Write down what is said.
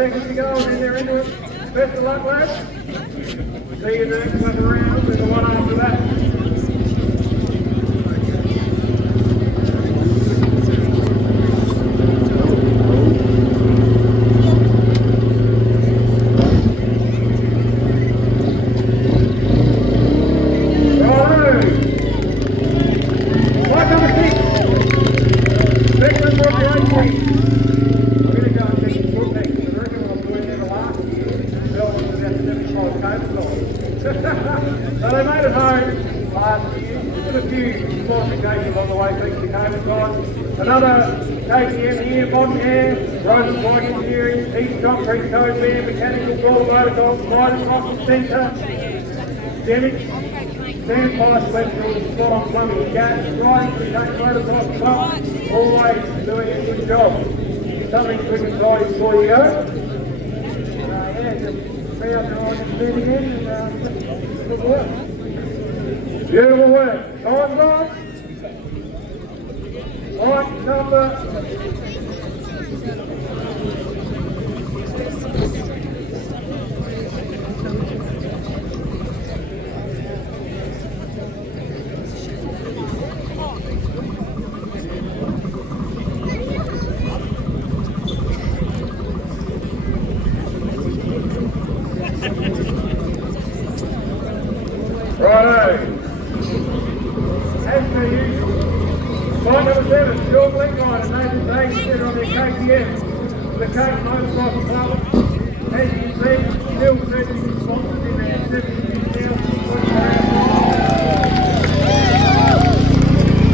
seconds to go and then they're into it. Best of luck, lads. See you in the next lap around. There's the one after that. So they made it home last year. Did a few modifications on the way thanks to COVID guys. Another KTM here, Montana, Rosen Bike Engineering, East Concrete Code Van, Mechanical Ball Motocross Centre, Demic, Sandfire Special, Spot on Plumbing and Gas, riding for the Motocross Club, always doing a good job. Something quick and tidy before you go. Yeah, just be out there on the steady in and good work. Beautiful work. Time's on. Right, number. Righto. As per usual, spot number 7, Bill Beckmann and Nathan Day sit on their KTM. The Cape Motocross Club, as you can see, still 70 sponsors in their 70 now.